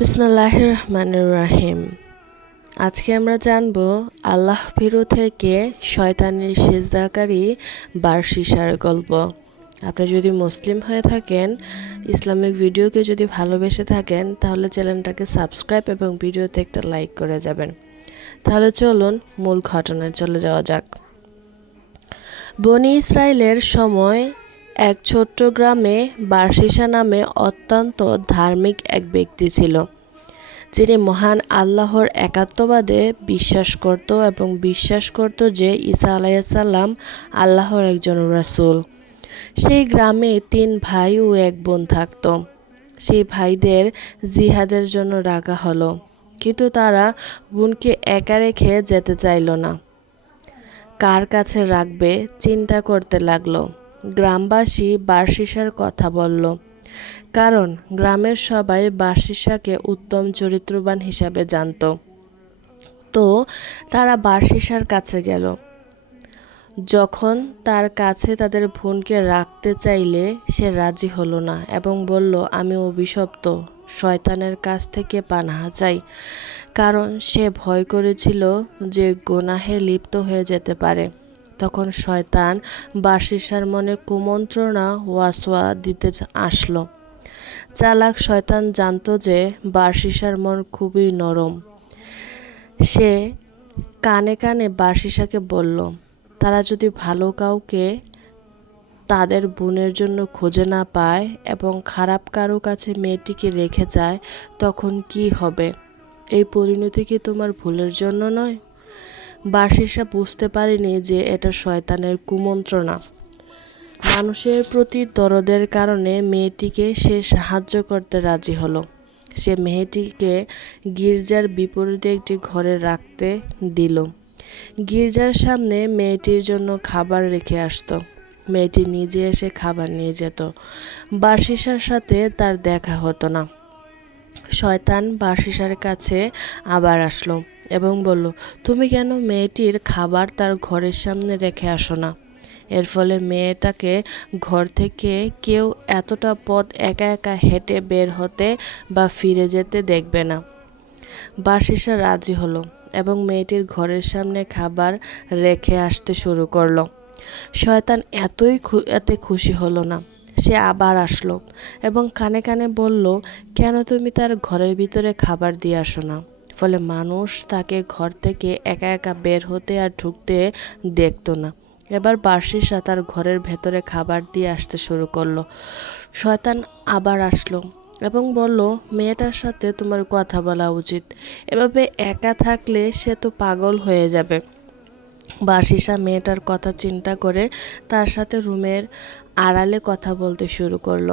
বিসমিল্লাহ রহমান রাহিম আজকে আমরা জানব, আল্লাহ ভীরু থেকে শয়তানের সেজদাকারী বার্ষিসার গল্প। আপনি যদি মুসলিম হয়ে থাকেন, ইসলামিক ভিডিওকে যদি ভালোবেসে থাকেন, তাহলে চ্যানেলটাকে সাবস্ক্রাইব এবং ভিডিওতে একটা লাইক করে যাবেন। তাহলে চলুন মূল ঘটনায় চলে যাওয়া যাক। বনি ইসরায়েলের সময় এক ছোট্ট গ্রামে বার্ষিসা নামে অত্যন্ত ধার্মিক এক ব্যক্তি ছিল, যিনি মহান আল্লাহর একাত্মবাদে বিশ্বাস করত এবং বিশ্বাস করত যে ঈসা আলাইসাল্লাম আল্লাহর একজন রাসুল। সেই গ্রামে তিন ভাই ও এক বোন থাকত। সেই ভাইদের জিহাদের জন্য রাখা হলো, কিন্তু তারা বোনকে একা রেখে যেতে চাইল না। কার কাছে রাখবে চিন্তা করতে লাগল। গ্রামবাসী বার্ষিসার কথা বলল। কারণ গ্রামের সবাই বার্ষিসাকে উত্তম চরিত্রবান হিসাবে জানত। তো তারা বার্ষিসার কাছে গেল। যখন তার কাছে তাদের বোনকে রাখতে চাইলে সে রাজি হলো না এবং বলল, আমি অভিশপ্ত, শয়তানের কাছ থেকে পানাহা চাই। কারণ সে ভয় করেছিল যে গোনাহে লিপ্ত হয়ে যেতে পারে। তখন শয়তান বার্ষিসার মনে কুমন্ত্রণা ওয়াসওয়া দিতে আসলো। চালাক শয়তান জানত যে বার্ষিসার মন খুবই নরম। সে কানে কানে বার্ষিসাকে বলল, তারা যদি ভালো কাউকে তাদের বোনের জন্য খুঁজে না পায় এবং খারাপ কারও কাছে মেয়েটিকে রেখে যায়, তখন কি হবে? এই পরিণতি কি তোমার ভুলের জন্য নয়? বার্ষিসা বুঝতে পারেনি যে এটা শয়তানের কুমন্ত্রণা। মানুষের প্রতি দরদের কারণে মেয়েটিকে সে সাহায্য করতে রাজি হলো। সে মেয়েটিকে গির্জার বিপরীতে একটি ঘরে রাখতে দিল। গির্জার সামনে মেয়েটির জন্য খাবার রেখে আসতো। মেয়েটি নিজে এসে খাবার নিয়ে যেত। বার্ষিসার সাথে তার দেখা হতো না। শয়তান বার্ষিসার কাছে আবার আসলো। এবং বলল, তুমি কেন মেয়েটির খাবার তার ঘরের সামনে রেখে আসো না? এর ফলে মেয়েটাকে ঘর থেকে কেউ এতটা পথ একা একা হেঁটে বের হতে বা ফিরে যেতে দেখবে না। বাসিসা রাজি হলো এবং মেয়েটির ঘরের সামনে খাবার রেখে আসতে শুরু করল। শয়তান এতই এতে খুশি হলো না। সে আবার আসলো এবং কানে কানে বলল, কেন তুমি তার ঘরের ভিতরে খাবার দিয়ে আসো না? ফলে মানুষ তাকে ঘর থেকে একা একা বের হতে আর ঢুকতে দেখতো না। এবার বার্ষিসা তার ঘরের ভেতরে খাবার দিয়ে আসতে শুরু করল। শয়তান আবার আসলো এবং বলল, মেয়েটার সাথে তোমার কথা বলা উচিত। এভাবে একা থাকলে সে তো পাগল হয়ে যাবে। বার্ষিসা মেয়েটার কথা চিন্তা করে তার সাথে রুমের আড়ালে কথা বলতে শুরু করল।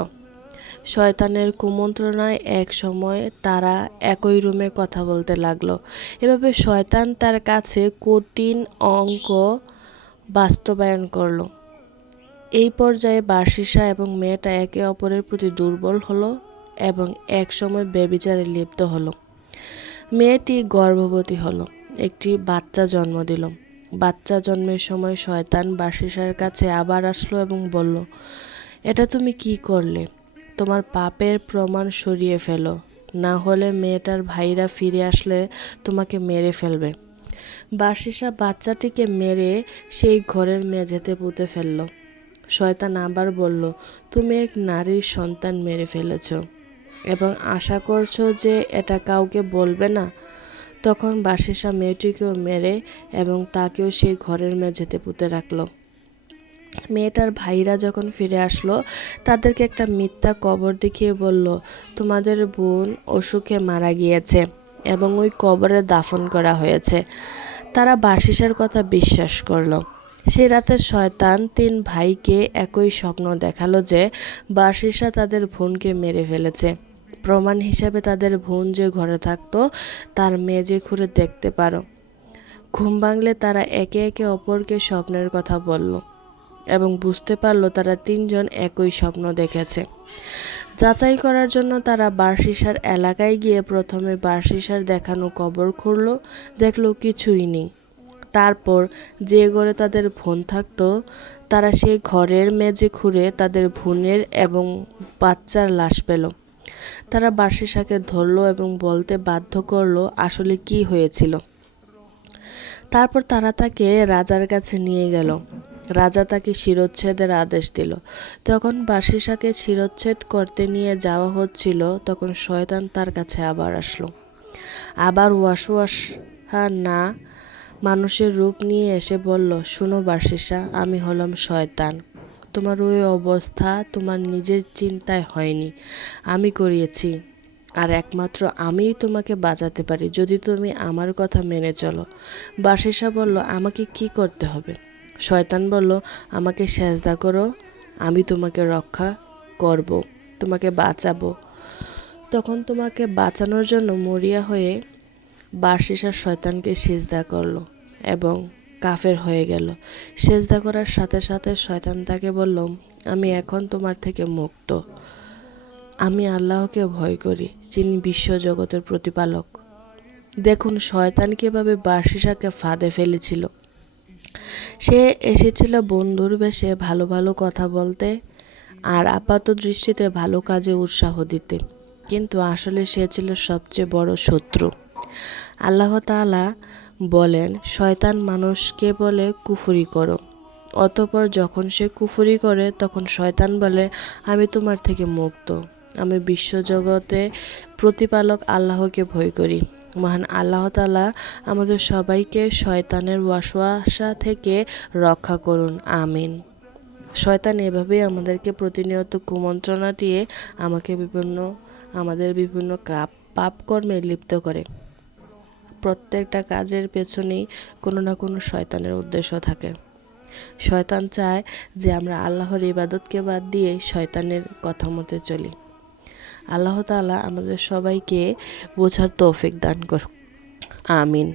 শয়তানের কুমন্ত্রণায় এক সময় তারা একই রুমে কথা বলতে লাগল। এভাবে শয়তান তার কাছে কঠিন অঙ্ক বাস্তবায়ন করল। এই পর্যায়ে বার্ষিসা এবং মেয়েটা একে অপরের প্রতি দুর্বল হলো এবং এক সময় বেবিচারে লিপ্ত হলো। মেয়েটি গর্ভবতী হলো। একটি বাচ্চা জন্ম দিল। বাচ্চা জন্মের সময় শয়তান বার্ষিসার কাছে আবার আসলো এবং বলল, এটা তুমি কি করলে? তোমার পাপের প্রমাণ সরিয়ে ফেলো। না হলে মেয়েটার ভাইরা ফিরে আসলে তোমাকে মেরে ফেলবে। বার্ষিসা বাচ্চাটিকে মেরে সেই ঘরের মেঝেতে পুঁতে ফেলল। শয়তান আবার বলল, তুমি এক নারীর সন্তান মেরে ফেলেছ এবং আশা করছ যে এটা কাউকে বলবে না? তখন বার্ষিসা মেয়েটিকেও মেরে এবং তাকেও সেই ঘরের মেঝেতে পুঁতে রাখল। মেয়েটার ভাইরা যখন ফিরে আসলো, তাদেরকে একটা মিথ্যা কবর দেখিয়ে বলল, তোমাদের বোন অসুখে মারা গিয়েছে এবং ওই কবরে দাফন করা হয়েছে। তারা বার্ষিসের কথা বিশ্বাস করল। সে রাতে শয়তান তিন ভাইকে একই স্বপ্ন দেখাল যে বার্ষিসা তাদের বোনকে মেরে ফেলেছে। প্রমাণ হিসাবে তাদের বোন যে ঘরে থাকতো, তার মেজে খুঁড়ে দেখতে পারো। ঘুম ভাঙলে তারা একে একে অপরকে স্বপ্নের কথা বলল। এবং বুঝতে পারল তারা তিনজন একই স্বপ্ন দেখেছে। যাচাই করার জন্য তারা বার্ষিসার এলাকায় গিয়ে প্রথমে বার্ষিসার দেখানো কবর খুঁড়ল, দেখল কিছুই নেই। তারপর যে ঘরে তাদের বোন থাকতো, তারা সেই ঘরের মেঝে খুঁড়ে তাদের বোনের এবং বাচ্চার লাশ পেল। তারা বার্ষিসাকে ধরলো এবং বলতে বাধ্য করল আসলে কি হয়েছিল। তারপর তারা তাকে রাজার কাছে নিয়ে গেল। রাজা তাকে শিরোচ্ছেদের আদেশ দিল। তখন বার্ষিসাকে শিরোচ্ছেদ করতে নিয়ে যাওয়া হচ্ছিল, তখন শয়তান তার কাছে আবার আসলো। আবার ওয়াসওয়াস না মানুষের রূপ নিয়ে এসে বলল, শুনো বার্ষিসা আমি হলাম শয়তান। তোমার ওই অবস্থা তোমার নিজের চিন্তায় হয়নি। আমি করিয়েছি। আর একমাত্র আমিই তোমাকে বাঁচাতে পারি। যদি তুমি আমার কথা মেনে চলো। বার্ষিসা বলল, আমাকে কি করতে হবে? শয়তান বলল, আমাকে সেজদা করো, আমি তোমাকে রক্ষা করব, তোমাকে বাঁচাবো। তখন তোমাকে বাঁচানোর জন্য মরিয়া হয়ে বার্ষিসা শয়তানকে সেজদা করল এবং কাফের হয়ে গেল। সেজদা করার সাথে সাথে শয়তান তাকে বলল, আমি এখন তোমার থেকে মুক্ত। আমি আল্লাহকে ভয় করি, যিনি বিশ্বজগতের প্রতিপালক। দেখুন, শয়তান কীভাবে বার্ষিসাকে ফাঁদে ফেলেছিল। সে এসেছিল বন্ধুর বেশে ভালো ভালো কথা বলতে আর আপাত দৃষ্টিতে ভালো কাজে উৎসাহ দিতে। কিন্তু আসলে সে ছিল সবচেয়ে বড় শত্রু। আল্লাহ তাআলা বলেন, শয়তান মানুষকে বলে কুফুরি করো। অতপর যখন সে কুফুরি করে, তখন শয়তান বলে, আমি তোমার থেকে মুক্ত। আমি বিশ্বজগতে প্রতিপালক আল্লাহকে ভয় করি। মহান আল্লাহ তালা আমাদের সবাইকে শয়তানের ওয়াসওয়াসা থেকে রক্ষা করুন, আমিন। শয়তান এভাবেই আমাদেরকে প্রতিনিয়ত কুমন্ত্রণা দিয়ে আমাকে বিভিন্ন, আমাদের বিভিন্ন কাপ পাপ কর্মে লিপ্ত করে। প্রত্যেকটা কাজের পেছনেই কোনো না কোনো শয়তানের উদ্দেশ্য থাকে। শয়তান চায় যে আমরা আল্লাহর ইবাদতকে বাদ দিয়ে শয়তানের কথা মতে চলি। আল্লাহ তালা আমাদের সবাইকে বোঝার তৌফিক দান কর আমিন।